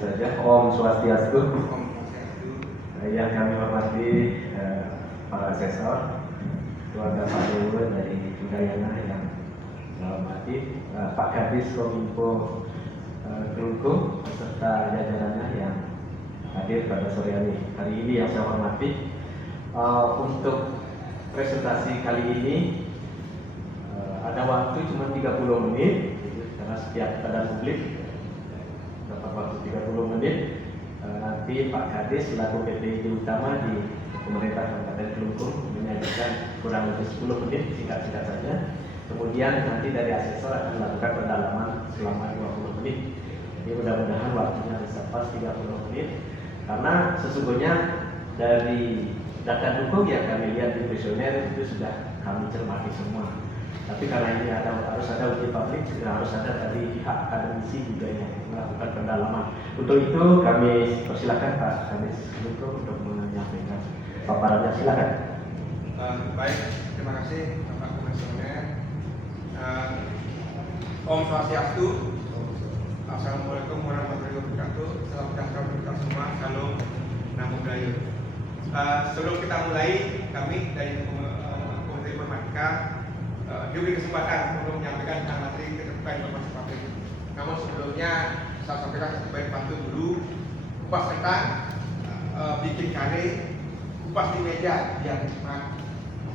Saja Om Swastiastu. Yang kami hormati para asesor, keluarga Pak Dewa dari Udayana yang saya hormati, Pak Kadis Kominfo Kelungkung beserta jajarannya yang hadir pada sore hari ini yang saya hormati. Untuk presentasi kali ini ada waktu cuma 30 menit karena setiap pada publik dapat waktu 30 menit. Nanti Pak Kadis selaku PPID utama di pemerintah Kabupaten Kelungkung menyajikan kurang lebih 10 menit singkat-singkat saja. Kemudian nanti dari asesor akan melakukan pendalaman selama 20 menit. Jadi mudah-mudahan waktunya bisa pas 30 menit. Karena sesungguhnya dari data dukung yang kami lihat di kuesioner itu sudah kami cermati semua. Tapi karena ini harus ada uji publik, harus ada dari pihak akademisi juga yang melakukan pendalaman. Untuk itu kami persilakan Pak Kadis Kelungkung untuk menyampaikan paparannya. Silakan. Baik, terima kasih Bapak Komisioner. Om Swastiastu. Assalamualaikum warahmatullahi wabarakatuh. Salam sejahtera untuk kita semua. Salam Namo Buddhaya. Sebelum kita mulai, kami dari Komite Informatika diberi kesempatan untuk menyampaikan tentang materi keterbukaan informasi publik. Namun sebelumnya saya sampaikan sebagai bantu dulu kupas tentang bikin kare, kupas di meja biar semangat.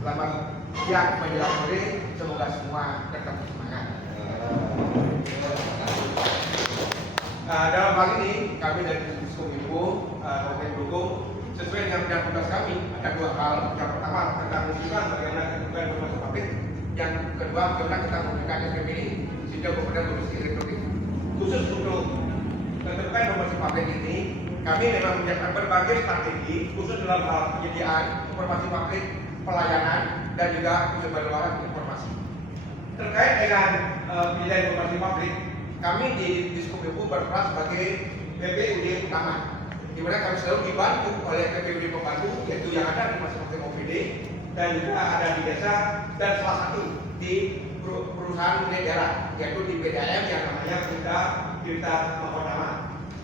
Selamat siang menjelang sore, semoga semua tetap semangat. Dalam hal ini kami dari Kominfo Kabupaten Kelungkung sesuai dengan bidang tugas kami ada dua hal. Yang pertama tentang usulan bagaimana keterbukaan informasi publik. Yang kedua, bagaimana kita memberikan SPPI sehingga kemudian berbasis elektronik. Khusus untuk keterbukaan informasi publik ini, kami memang menyiapkan berbagai strategi khusus dalam hal penyediaan informasi publik, pelayanan, dan juga penyebaran informasi. Terkait dengan penyediaan informasi publik, kami di Diskominfo berperan sebagai PPUD utama, di mana kami selalu dibantu oleh PPUD pembantu, yaitu yang ada di masing-masing OPD, dan juga ada di desa, dan salah satu di perusahaan unit daerah, yaitu di PDAM yang namanya Tirta Mahkotama.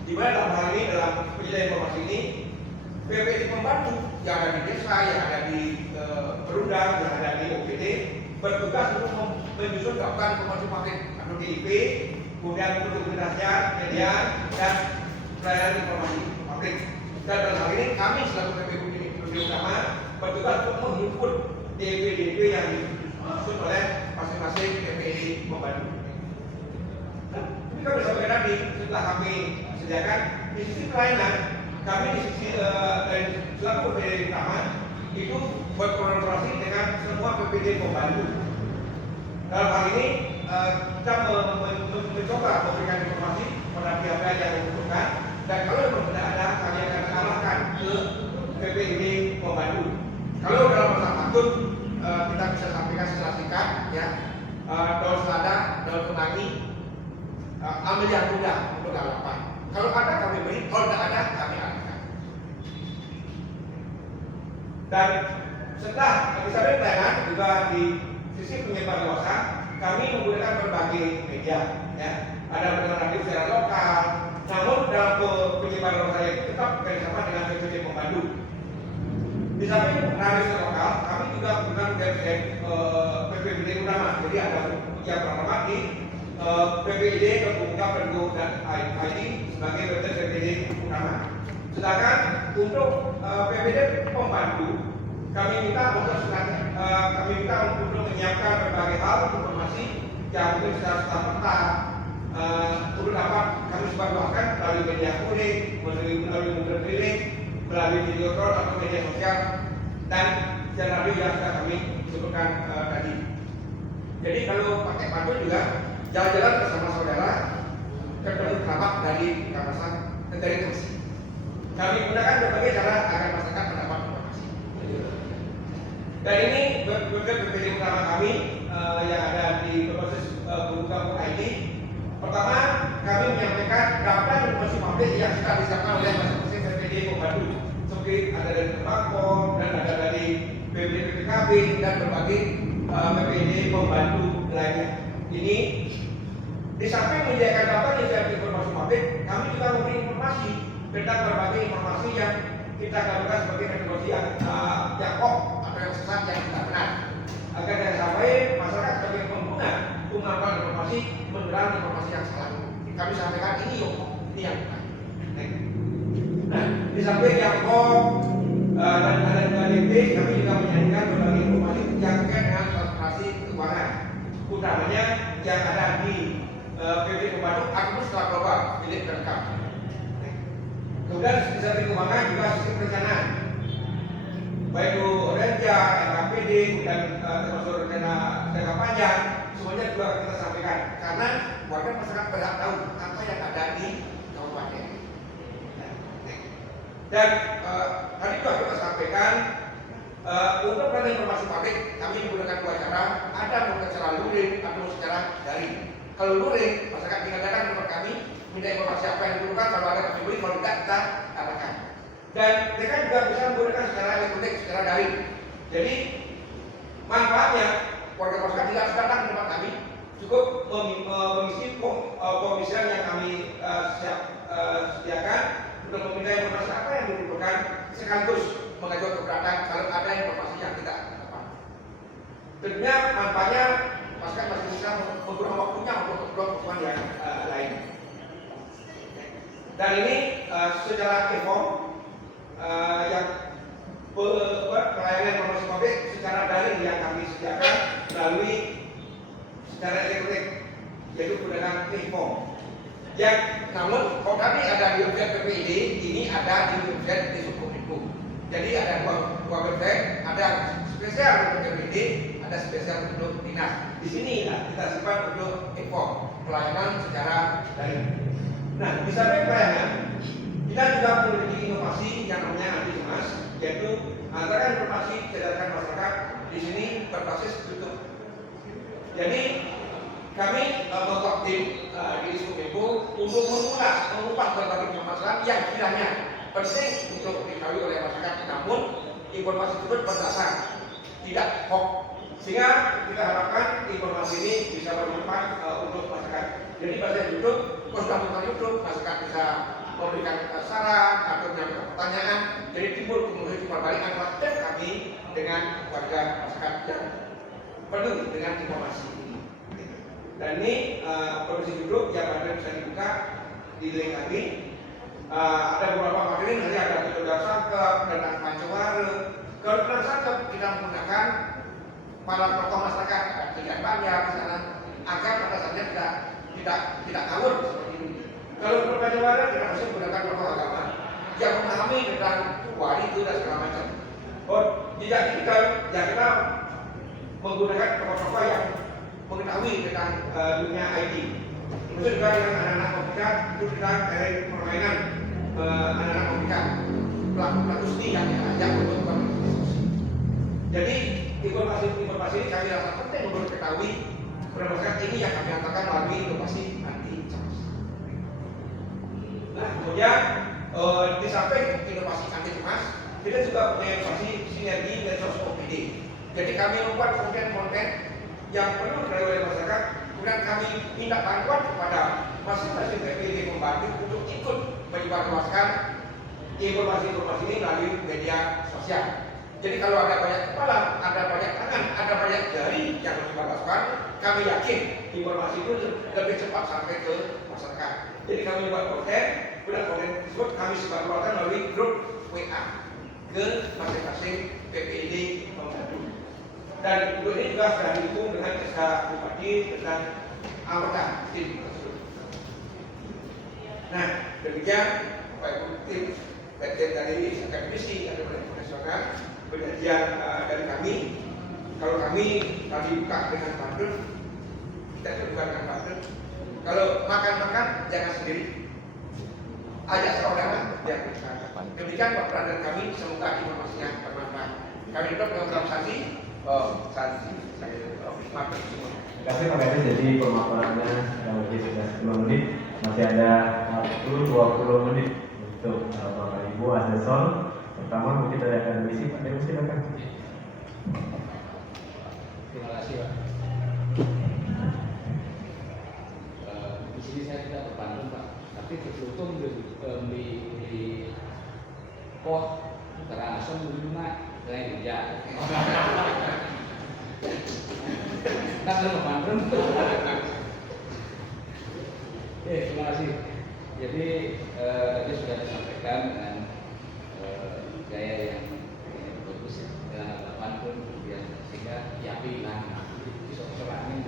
Di mana dalam hal ini, dalam penyediaan informasi ini, PPD pembantu yang ada di desa, yang ada di perundang, yang ada di OPD, bertugas untuk menyusun daftar informasi publik atau DIP, kemudian dokumentasian, media, dan pelayanan informasi publik. Dan dalam hal ini kami selaku PPUD utama bertugas untuk menghimpun DP-DP yang disusun oleh masing-masing PPID pembantu. Ini kami sampaikan tadi, setelah kami sediakan di sisi pelayanan, kami di sisi dari selaku PPID utama itu berkolaborasi dengan semua PPID pembantu. Dalam hal ini kita mencoba memberikan informasi pada pihak-pihak yang membutuhkan, dan kalau memang tidak ada, kami akan arahkan ke PPID pembantu. Kalau dalam masalah akun kita bisa sampaikan secara singkat, ya, daun selada, daun kemangi, ambil yang mudah untuk lalapan. Kalau ada kami beri, kalau tidak ada kami arahkan. Dan setelah bisa pelayanan juga di sisi penyebar luasan, kami menggunakan berbagai media, ya. Ada pendengar radio secara lokal, namun dalam penyebar luasan itu tetap bekerjasama dengan PPD pembantu. Di samping radio lokal, kami juga menggunakan website PPID utama. Jadi ada yang pertama di PPID .gov.id sebagai website PPID utama. Sedangkan untuk PPID pembantu, kami minta untuk menyiapkan berbagai hal informasi yang mungkin secara serta untuk dapat kami sebarluaskan melalui media kuning, melalui internet, melalui video call atau media sosial, dan siaran radio yang sudah kami sebutkan tadi. Jadi kalau pakai pandu juga jalan-jalan bersama saudara ketemu kerabat dari kawasan dari Gresik. Kami gunakan berbagai cara agar masyarakat mendapat informasi. Dan ini PPID utama kami yang ada di proses Kelungkung.id. Pertama, kami menyampaikan daftar informasi publik yang sudah disiapkan oleh masing-masing PPID pembantu. Seperti ada dari Kemenkom, dan ada dari PPKB, dan berbagai PPID pembantu lainnya. Ini Di samping menyediakan data inisiatif informasi publik, kami juga memberi informasi tentang berbagai informasi yang kita lakukan sebagai kategori yang hoax atau yang sesat yang tidak benar, agar jangan sampai masyarakat sebagai pengguna pengambilan informasi menerang informasi yang salah. Kami sampaikan ini yang benar. Nah, di samping yang hoax dan ada DP, kami juga menyajikan berbagai informasi yang terkait dengan transparansi keuangan, utamanya yang ada di PBD Pembantu Akuntan Secara Global milik Pemkab. Kemudian di samping keuangan juga sistem perencanaan, baik itu Renja, NKPD, dan termasuk rencana jangka panjang, semuanya juga kita sampaikan karena warga masyarakat berhak tahu apa yang ada di kabupaten. Dan tadi juga kita sampaikan untuk pelayanan informasi publik kami menggunakan dua cara, ada mungkin secara luring atau secara daring. Kalau luring, masyarakat tinggal datang ke tempat kami, minta informasi apa yang diperlukan, kalau ada kami beri, kalau tidak kita katakan. Dan mereka juga bisa menggunakan secara elektronik, secara daring. Jadi manfaatnya warga masyarakat tidak harus datang ke tempat kami, cukup mengisi pengisian yang kami sediakan untuk meminta informasi apa yang diperlukan, sekaligus mengajukan keberatan kalau ada informasi yang tidak tepat. Tentunya manfaatnya masyarakat masih bisa menggunakan waktunya untuk keperluan yang lain. Dan ini secara inform yang pelayanan informasi publik secara daring yang kami sediakan melalui secara elektronik, yaitu menggunakan inform. Yang namun kalau tadi ada di website PPID, ini ada di website Dishub-Kominfo. Jadi ada dua website, ada spesial untuk PPID, ada spesial untuk dinas. Di sini kita simpan untuk inform pelayanan secara daring. Nah, di samping pelayanan, kita juga memiliki inovasi yang namanya anti cemas, yaitu antara informasi kecerdasan masyarakat di sini berbasis YouTube. Jadi kami membuat tim di Dishub-Kominfo untuk mengupas berbagai permasalahan yang kiranya penting untuk diketahui oleh masyarakat, namun informasi tersebut berdasar tidak hoax, sehingga kita harapkan informasi ini bisa bermanfaat untuk masyarakat. Jadi pada YouTube, kalau sudah menonton YouTube, masyarakat bisa memberikan saran atau menyampaikan pertanyaan. Jadi timbul balik antara kami dengan warga masyarakat yang perlu dengan informasi ini. Dan ini produksi YouTube yang ada bisa dibuka di link kami. Ada beberapa materi, misalnya ada video sangkep, tentang Pancawara. Kalau tentang sangkep kita menggunakan para tokoh masyarakat, ada Tiga Banjar di sana, agar atasannya tidak ngawur seperti ini. Kalau untuk Pancawara kita harus menggunakan tokoh agama yang memahami tentang wali itu dan segala macam. Tidak kita menggunakan tokoh-tokoh yang mengetahui tentang dunia IT. Termasuk juga dengan anak-anak komika, itu kita dari permainan anak-anak komika, pelaku studi yang diajak untuk berdiskusi. Jadi informasi ini kami rasa penting untuk diketahui berdasarkan ini yang kami antarkan melalui inovasi anti cemas. Nah, kemudian di samping inovasi anti cemas, kita juga punya inovasi sinergi medsos OPD. Jadi kami membuat konten-konten yang perlu diketahui oleh masyarakat, kemudian kami minta bantuan kepada masing-masing PPID Pembantu untuk ikut menyebarluaskan informasi-informasi ini melalui media sosial. Jadi kalau ada banyak kepala, ada banyak tangan, ada banyak jari yang menyebarluaskan, kami yakin informasi itu lebih cepat sampai ke masyarakat. Jadi kami buat konten, kemudian konten tersebut kami sebarluaskan melalui grup WA ke masing-masing PPID Pembantu. Dan untuk ini juga sudah didukung dengan SK Bupati dan anggota tim tersebut. Nah, demikian Bapak Ibu tim bagian dari akademisi atau profesional penyajian dari kami. Kalau kami tadi buka dengan partner, kita buka dengan partner. Kalau makan jangan sendiri, ajak saudara yang bersahabat. Demikian peran kami, semoga informasinya bermanfaat. Kami tetap dengan sanksi. Terima kasih Pak Kadis. Jadi pemaparannya lebih sudah 10 menit, masih ada waktu 20 menit untuk Bapak Ibu asesor. Pertama mungkin dari akademisi, Pak Kadis silakan. Terima kasih Pak. sini saya tidak berpandu Pak, tapi tertutup di pot antara asam di rumah saya kerja. Kan berpandu. Terima kasih. Jadi dia sudah disampaikan dengan gaya yang bagus dan pantun sehingga yakinlah bisa terangin.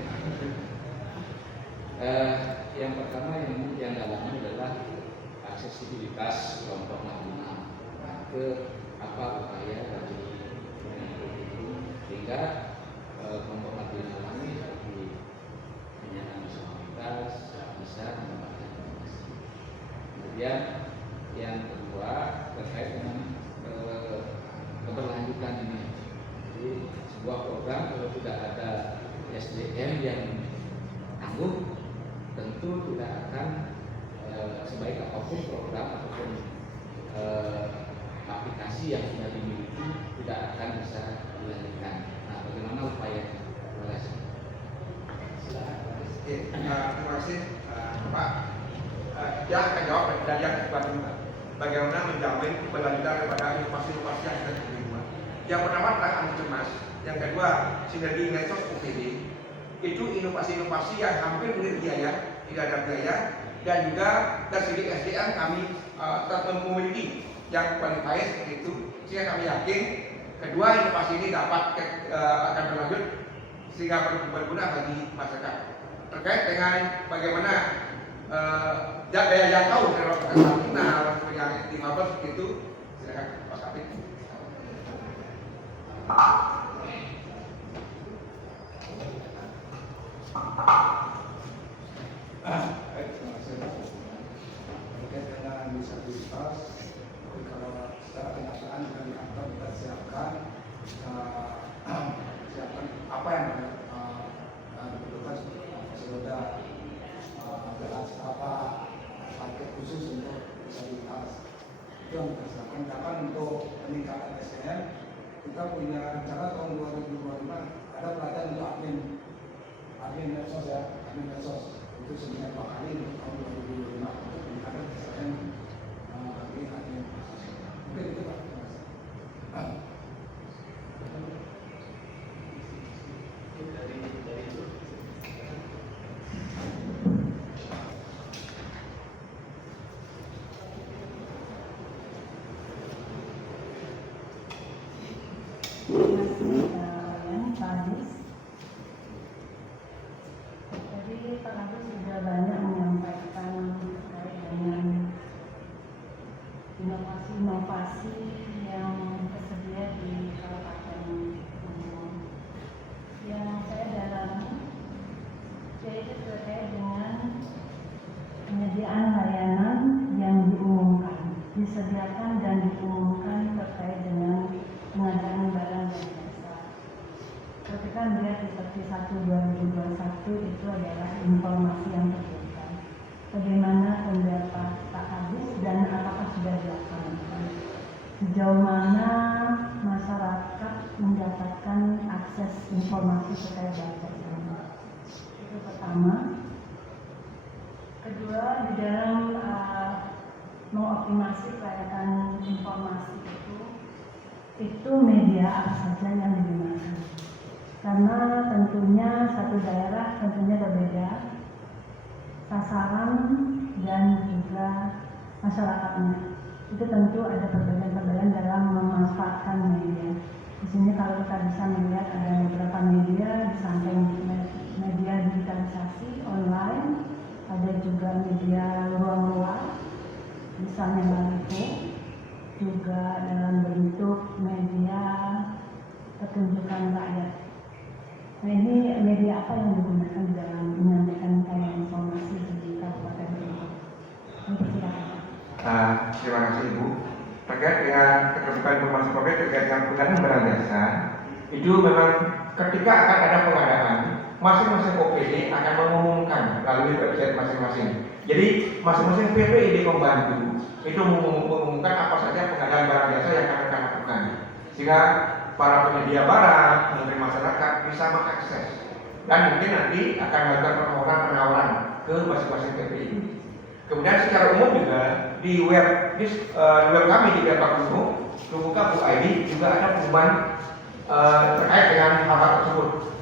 Yang pertama yang dalamnya adalah aksesibilitas kelompok marginal ke apa upaya dari sehingga kelompok marginal ini seperti penyandang disabilitas bisa mendapatkan informasi. Kemudian yang kedua terkait dengan keberlanjutan ini. Jadi sebuah program kalau tidak ada SDM yang tangguh, tentu tidak akan sebaik apapun program ataupun aplikasi yang sudah dimiliki tidak akan bisa dilanjutkan. Nah, bagaimana upayanya? Terima kasih. Terima kasih Pak. Dia akan jawab dan yang kedua bagaimana menjamin keberlanjutan daripada inovasi-inovasi yang kita terima. Yang pertama adalah anti cemas. Yang kedua sinergi network UPD. Itu inovasi-inovasi yang hampir milik biaya, tidak ada biaya, dan juga dari segi SDM kami memiliki yang qualified seperti itu, sehingga kami yakin kedua inovasi ini dapat akan berlanjut sehingga berguna bagi masyarakat. Terkait dengan bagaimana daya jangkau terhadap terminal yang di Mabes seperti itu, silakan Pak Kapit. Terkait dengan disabilitas, kalau secara kenyataan dari kantor kita siapkan apa yang dibutuhkan sudah apa paket khusus untuk disabilitas itu yang kita siapkan. Bahkan untuk peningkatan SDM kita punya rencana tahun 2025 ada pelatihan untuk admin medsos ya, admin medsos itu sebanyak 2 kali untuk tahun 2025 untuk peningkatan SDM bagi admin medsos. Mungkin itu Pak. Jadi Pak Agus sudah banyak menyampaikan terkait dengan inovasi-inovasi yang tersedia di Kabupaten Gunung. Yang saya dalami yaitu terkait dengan penyediaan layanan yang diumumkan, disediakan dan diumumkan terkait dengan pengadaan barang dan jasa. Ketika melihat seperti 1/2021 itu adalah informasi yang terbuka. Bagaimana pendapat Pak Agus dan apakah sudah dilaksanakan? Sejauh mana masyarakat mendapatkan akses informasi terkait data ini? Itu pertama. Kedua, di dalam mengoptimasi pelayanan informasi itu media apa saja yang digunakan? Karena tentunya satu daerah tentunya berbeda sasaran dan juga masyarakatnya. Itu tentu ada perbedaan-perbedaan dalam memanfaatkan media. Di sini kalau kita bisa melihat ada beberapa media di samping media digitalisasi online, ada juga media ruang luar, misalnya baliho, juga dalam bentuk media pertunjukan rakyat. Nah, ini media apa yang digunakan di dalam menyampaikan informasi di Kabupaten Gunung? Terima kasih Ibu. Terkait dengan keterbukaan informasi publik terkait dengan pengadaan barang jasa, itu memang ketika akan ada pengadaan, masing-masing OPD akan mengumumkan melalui website masing-masing. Jadi masing-masing PPID membantu itu mengumumkan apa saja pengadaan barang jasa yang akan lakukan, sehingga para penyedia barang, menteri masyarakat bisa mengakses dan mungkin nanti akan melakukan penawaran ke ke masing-masing PPI. Kemudian secara umum juga di web kami di webpak.lubuka.id juga ada pengumuman terkait dengan hal tersebut.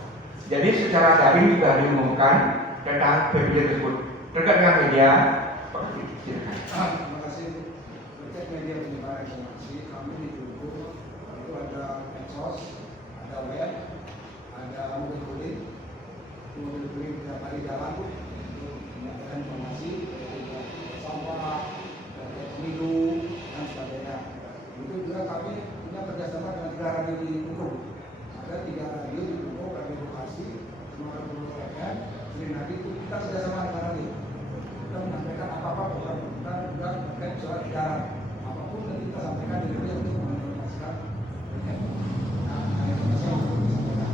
Jadi secara daring juga diumumkan tentang PPI tersebut. Terkait dengan media, Pak Budi, silakan. Terima kasih. Terkait media penyebaran informasi, kami di Lubu itu ada medsos, ada web, ada mobil kulit tiap hari jalan untuk menyampaikan informasi sampah, pemilu dan sebagainya. Itu juga kami punya kerjasama dengan 3 radio di Lubu. Ada 3 radio di Lubu, Radio Edukasi, Semarang Lubu FM, Serinadi itu kita kerjasama dengan radio. Kita menyampaikan apa-apa program kita juga terkait soal darat. Apapun nanti kita sampaikan di radio untuk menginformasikan. Nah, informasi yang perlu disampaikan.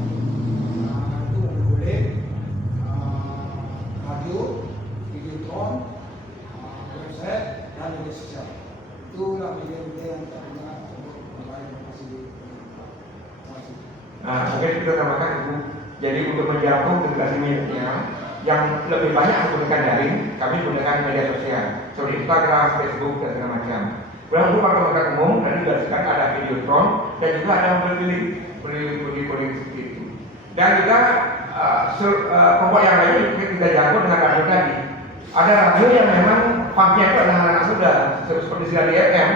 Itu boleh radio, videotron, website, dan media sosial. Itulah media-media yang kita punya untuk membawa informasi. Nah, mungkin kita tambahkan Ibu. Jadi untuk menjangkau generasi milenial yang lebih banyak menggunakan daring, kami gunakan media sosial seperti Instagram, Facebook, dan segala macam. Kemudian untuk masyarakat umum, tadi dijelaskan ada videotron dan juga ada kulit seperti itu. Dan juga kelompok yang lain juga kita jangkau dengan radio tadi. Ada radio yang memang pumpnya itu adalah anak muda, seperti Siaran FM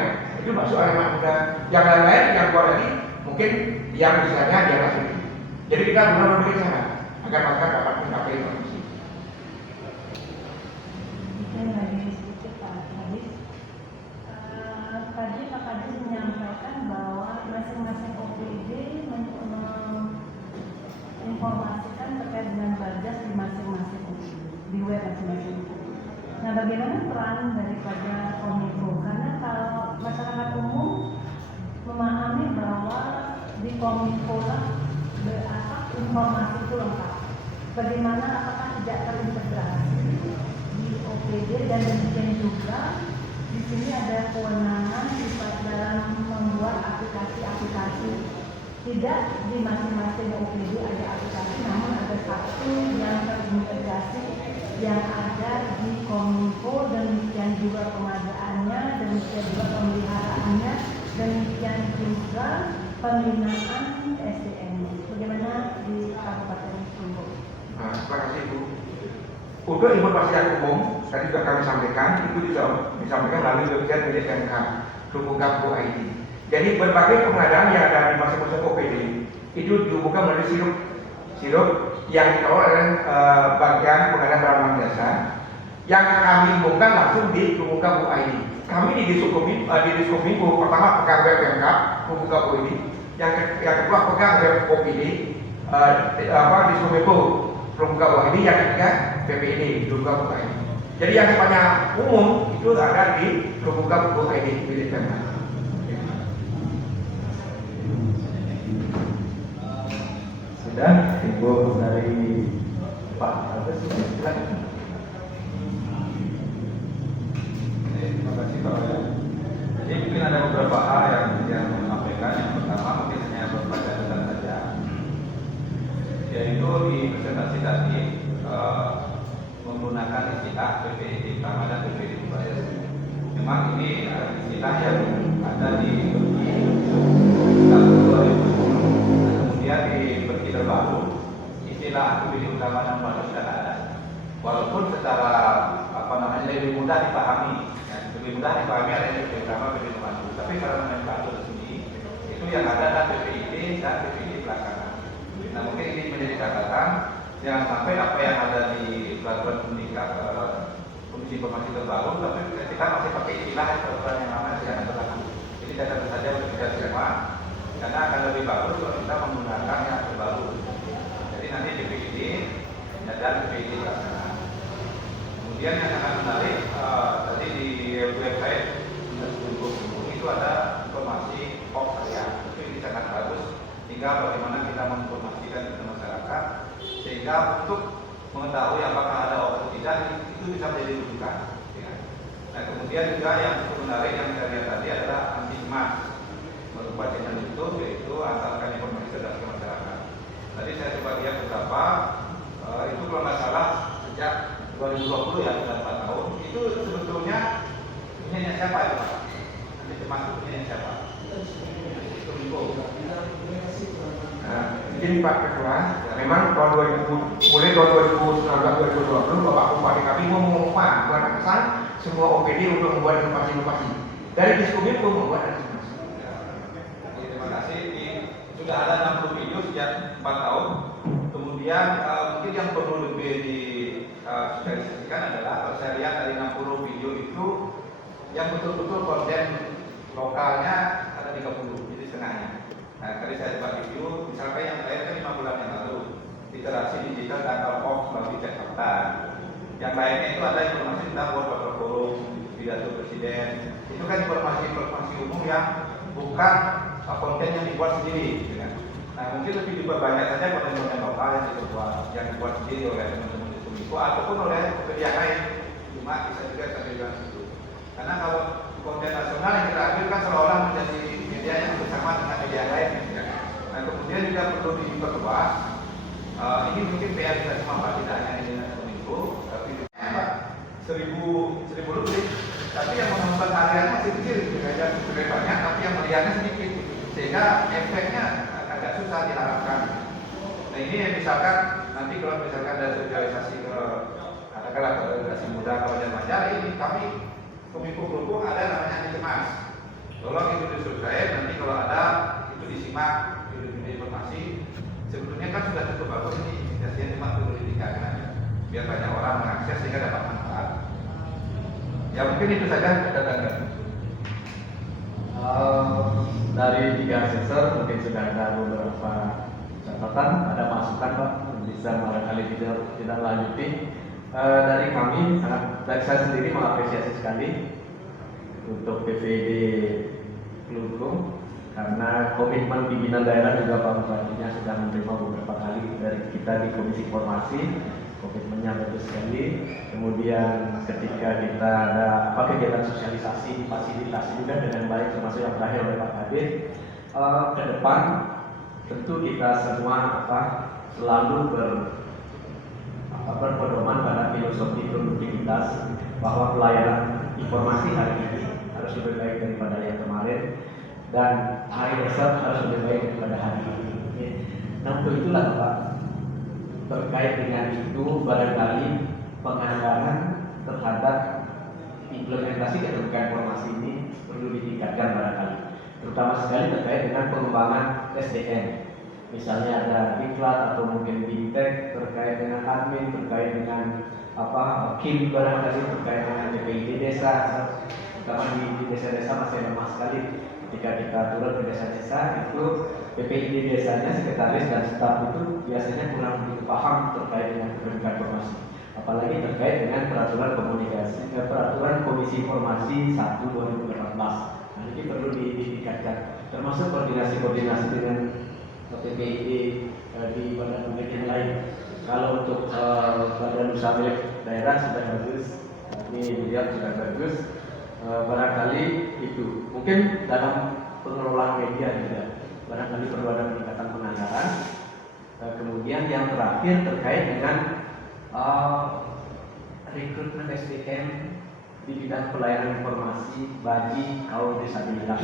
itu masuk anak muda. Yang lain yang luar tadi mungkin yang usianya di atas itu. Jadi kita benar-benar berbicara agar masyarakat dapat mencapai informasi. Mungkin lagi sedikit Pak Kadis. Tadi Pak Kadis menyampaikan bahwa masing-masing OPD menginformasikan terkait dengan Bajas di masing-masing OPD, di web masing-masing OPD. Nah, bagaimana peran daripada Kominfo? Karena kalau masyarakat umum memahami bahwa di Kominfo lah informasi itu lengkap. Bagaimana apakah tidak terintegrasi di OPD dan demikian juga di sini ada kewenangan dalam membuat aplikasi-aplikasi. Tidak di masing-masing OPD ada aplikasi, namun ada satu yang terintegrasi yang ada di Kominfo, demikian juga pengadaannya, demikian juga pemeliharaannya, demikian juga pembinaan SDM. Bagaimana di Kabupaten Lubu? Nah, terima kasih Ibu. Untuk informasi yang umum, tadi sudah kami sampaikan, itu disampaikan melalui website milik PMK, lubuka.id. Jadi berbagai pengadaan yang ada di masing-masing OPD itu dihubungkan melalui sirup yang dikelola oleh bagian pengadaan barang jasa yang kami hubungkan langsung di lubuka.id. Kami di Diskominfo pertama pegang web PMK, lubuka.id. Yang kedua pegang web OPD, Diskominfo, lubuka.id. Yang ketiga PPID, lubuka.id. Jadi yang sifatnya umum itu ada di lubuka.id milik PMK. Sudah, Ibu dari Pak Agus, silakan. Terima kasih Pak Wali. Jadi mungkin ada beberapa hal yang menyampaikan. Yang pertama mungkin hanya beberapa catatan saja, yaitu di presentasi tadi menggunakan istilah PPID pertama dan PPID berbayar. Memang ini istilah yang ada di tahun 2010. Kemudian di Berki terbaru istilah PPID utama dan baru sudah ada. Walaupun secara lebih mudah dipahami, lebih mudah dipahami ada PPID utama, PPID baru. Tapi karena nomenklatur resmi itu yang ada adalah PPID dan PPID pelaksana. Nah mungkin ini menjadi catatan jangan sampai apa yang ada di peraturan Komisi Informasi terbaru, tapi kita masih pakai istilah peraturan yang lama jangan terlalu. Jadi catatan saja untuk kita semua, karena akan lebih bagus kalau kita menggunakan yang terbaru. Jadi nanti PPID dan PPID pelaksana. Kemudian yang sangat menarik tadi di website itu ada informasi POP area. Itu ini sangat bagus. Tinggal bagaimana kita menginformasikan ke masyarakat sehingga untuk mengetahui apakah ada atau tidak itu bisa menjadi rujukan. Ya. Nah kemudian juga yang cukup menarik yang saya lihat tadi adalah anti emas berupa channel YouTube, yaitu antarkan informasi cerdas ke masyarakat. Tadi saya coba lihat beberapa itu kalau nggak salah sejak 2020 ya sudah 4 tahun. Itu sebetulnya ini siapa itu Pak? Nanti termasuk ini siapa? Nah, izin Pak Ketua, memang tahun 2000, mulai tahun 2019-2020 Bapak Bupati kami mengumumkan melaksanakan semua OPD untuk membuat inovasi-inovasi. Dari Diskominfo membuat inovasi. Terima kasih. Sudah ada 60 video sejak 4 tahun. Kemudian mungkin yang perlu lebih disosialisasikan adalah kalau saya lihat dari 60 video itu yang betul-betul konten lokalnya ada 30, jadi setengahnya. Nah, tadi saya coba review, misalkan yang lain kan 5 bulan yang lalu, literasi digital dan hoax bagi Jakarta. Yang lainnya itu ada informasi tentang World Forum, pidato presiden. Itu kan informasi umum yang bukan konten yang dibuat sendiri. Gitu kan. Nah, mungkin lebih diperbanyak saja konten-konten lokal yang dibuat sendiri oleh teman-teman di Kominfo ataupun oleh pekerja lain. Cuma bisa juga saya bilang itu. Karena kalau konten nasional yang kita ambil kan seolah-olah menjadi media yang bersama dengan media lain. Ya. Nah, kemudian juga perlu diperluas. Ini mungkin PR kita semua Pak, tidak hanya dengan Kominfo, tapi 1000 lebih. Tapi yang menonton harian masih kecil, sudah banyak, tapi yang melihatnya sedikit, sehingga efeknya agak susah diharapkan. Nah, ini misalkan nanti kalau misalkan ada sosialisasi ke katakanlah ke generasi muda, kalau dan majalah ini kami Kominfo Global ada namanya Anti Cemas. Tolong itu diselesaikan, nanti kalau ada itu disimak, video informasi. Sebetulnya kan sudah cukup bagus ini, inisiasi cuma perlu ditingkatkan aja, biar banyak orang mengakses sehingga dapat manfaat. Ya mungkin itu saja catatan. Dari 3 asesor mungkin sudah ada beberapa catatan, ada masukan Pak, bisa barangkali tidak lanjuti. Dari kami dari saya sendiri mengapresiasi sekali untuk PPD Kelungkung karena komitmen pimpinan daerah juga Pak Bupatinya sudah menerima beberapa kali dari kita di Komisi Informasi, komitmennya bagus sekali. Kemudian ketika kita ada kegiatan sosialisasi fasilitasi juga dengan baik, termasuk yang terakhir oleh Pak Kabir. Ke depan tentu kita semua selalu berpedoman pada filosofi produktivitas bahwa pelayanan informasi hari ini harus lebih baik daripada yang kemarin dan hari esok harus lebih baik daripada hari ini. Nah, untuk itulah Pak, terkait dengan itu barangkali penganggaran terhadap implementasi keterbukaan informasi ini perlu ditingkatkan barangkali, terutama sekali terkait dengan pengembangan SDM. Misalnya ada diklat atau mungkin bintech terkait dengan admin, terkait dengan KIM barangkali, terkait dengan PPID desa, terutama di desa-desa masih lemah sekali. Ketika kita turun ke desa-desa itu PPID desanya, sekretaris dan staf itu biasanya kurang begitu paham terkait dengan keterbukaan informasi. Apalagi terkait dengan peraturan Komisi Informasi 1/2018. Nah, ini perlu ditingkatkan, termasuk koordinasi dengan PPID di badan publik yang lain. Kalau untuk badan usaha milik daerah sudah bagus, ini dilihat sudah bagus. Barangkali itu mungkin dalam pengelolaan media juga barangkali perlu ada peningkatan penganggaran. Kemudian yang terakhir terkait dengan rekrutmen SDM di bidang pelayanan informasi bagi kaum disabilitas.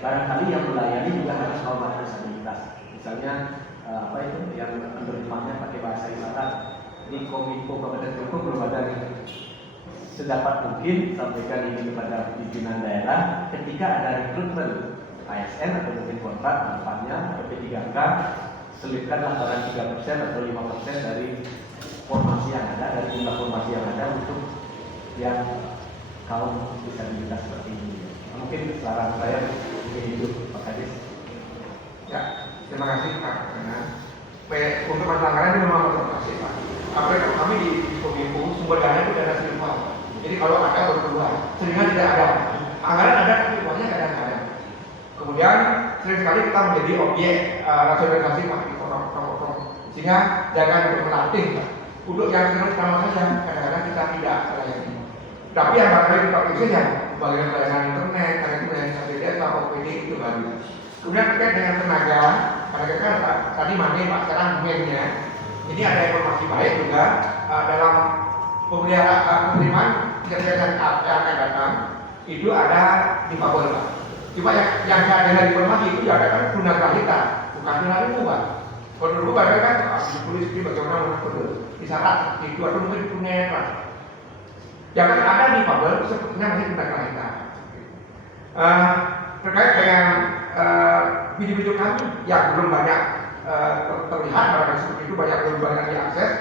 Barangkali yang melayani juga harus kaum disabilitas. Misalnya yang menerjemahnya pakai bahasa isyarat. Di Kominfo Kabupaten Kelungkung belum ada. Sedapat mungkin sampaikan ini kepada pimpinan daerah ketika ada rekrutmen ASN atau mungkin kontrak manfaatnya P3K, selipkanlah antara 3% atau 5% dari formasi yang ada, dari jumlah formasi yang ada untuk yang kaum disabilitas seperti ini. Mungkin saran saya mungkin itu Pak Kadis. Ya, terima kasih Pak. Untuk masalah anggaran ini memang terima kasih Pak. Apalagi kami di Kominfo sumber dana itu dana silver. Jadi kalau ada berkeluar, seringnya tidak ada. Anggaran ada tapi uangnya kadang-kadang. Kemudian sering sekali kita menjadi objek rasionalisasi Pak di program. Sehingga jangan untuk melatih Pak. Untuk yang sering sama saja kadang-kadang kita tidak melayani. Tapi yang barangkali dipakai saja bagian pelayanan internet, karena itu pelayanan satu desa, OPD itu bagus. Kemudian terkait dengan tenaga, karena kita kan tadi mandi Pak, sekarang mennya. Ini ada informasi baik juga dalam penerimaan kerjaan yang akan datang itu ada di Papua Pak. Cuma yang saya dengar informasi itu diadakan tunagrahita, bukan tunarungu Pak. Kalau dulu kan ditulis di bagaimana di syarat itu atau mungkin tunagrahita. Yang ada di Papua itu sepertinya masih tunagrahita. Terkait dengan video-video kami yang belum banyak terlihat barangkali seperti itu, belum banyak diakses.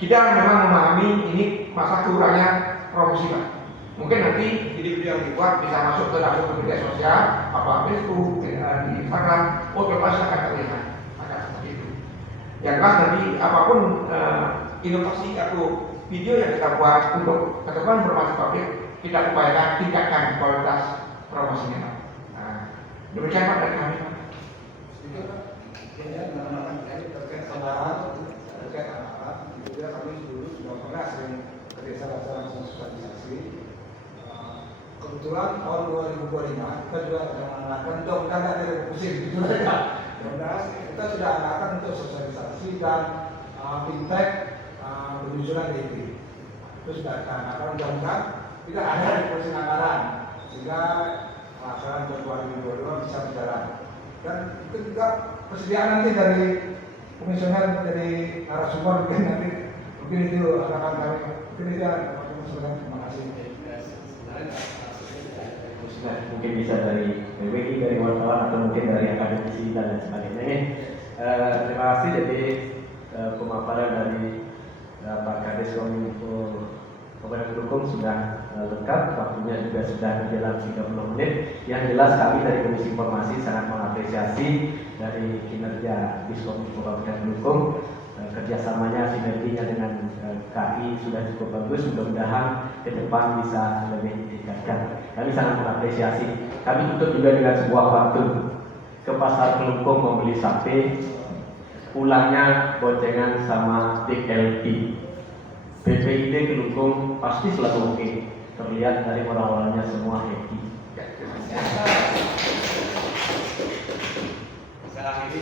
Kita memang memahami ini masa kurangnya promosi Pak. Mungkin nanti video-video yang dibuat bisa masuk ke dalam media sosial, apa Facebook, di Instagram, pasti akan terlihat, akan seperti itu. Yang jelas nanti apapun inovasi atau video yang kita buat untuk kedepan informasi publik, kita upayakan tingkatkan kualitas promosinya Pak. Nah, demikian Pak dari kami Pak. Sedikit Pak, ya teman-teman terkait tambahan terkait anak-anak, juga kami dulu sudah pernah sering ke desa-desa langsung sosialisasi. Kebetulan tahun 2025 kita juga sedang mengadakan, mudah-mudahan tidak ada pusing gitu ya. Mudah-mudahan kita sudah mengadakan untuk sosialisasi dan fintech penyusunan DP. Itu sudah kita adakan, mudah-mudahan tidak ada di pusing anggaran sehingga pelaksanaan tahun 2022 bisa berjalan. Dan itu juga persediaan nanti dari komisioner, dari narasumber mungkin itu akan kami mungkin itu terima kasih. Nah, mungkin bisa dari PWI, dari wartawan, atau mungkin dari akademisi dan lain sebagainya. Ini terima kasih. Jadi pemaparan dari Pak Kades Kominfo Kabupaten Kelungkung sudah lengkap, waktunya juga sudah berjalan 30 menit. Yang jelas kami dari Komisi Informasi sangat mengapresiasi dari kinerja Diskominfo Kabupaten Kelungkung. Kerjasamanya, sinerginya dengan KI sudah cukup bagus. Mudah-mudahan ke depan bisa lebih ditingkatkan. Kami sangat mengapresiasi. Kami tutup juga dengan sebuah pantun. Ke pasar Kelungkung membeli sate, pulangnya boncengan sama DLP. BPID Kelungkung pasti selalu oke. Terlihat dari orang-orangnya semua happy. Sekarang ini